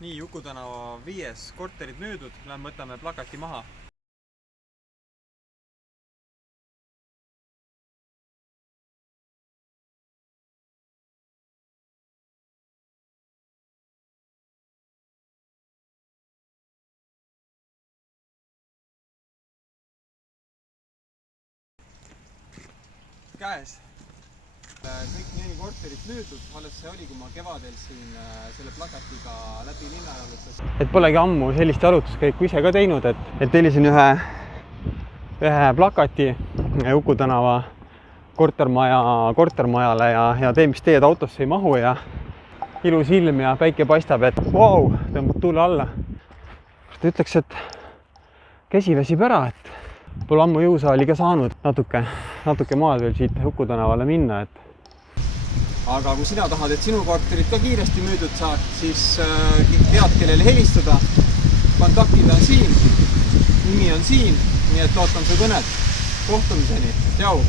Nii, Juku tänava 5 korterid müüdud, lähme võtame plakati maha. Käes. Kõik 4 korterit müüdud, alles see oli, kui ma kevadel siin selle plakatiga läbi linna jalutas. Et polegi ammu sellist jalutuskäiku ise ka teinud, et tellisin ühe plakati Juku tänava kortermajale ja tee, mis teed autosse ei mahu ja ilus ilm ja päike paistab, et vau, tõmbab tuule alla. Ta ütleks, et käsi väsib ära, et pole ammu jõusaali ka saanud natuke maad veel siit Juku tänavale minna, et aga kui sina tahad, et sinu korterit ka kiiresti müüdud saad, siis tead, kellele helistada. Kontaktid on siin, nimi on siin, nii et ootan su kõnet. Kohtumiseni. Tšau!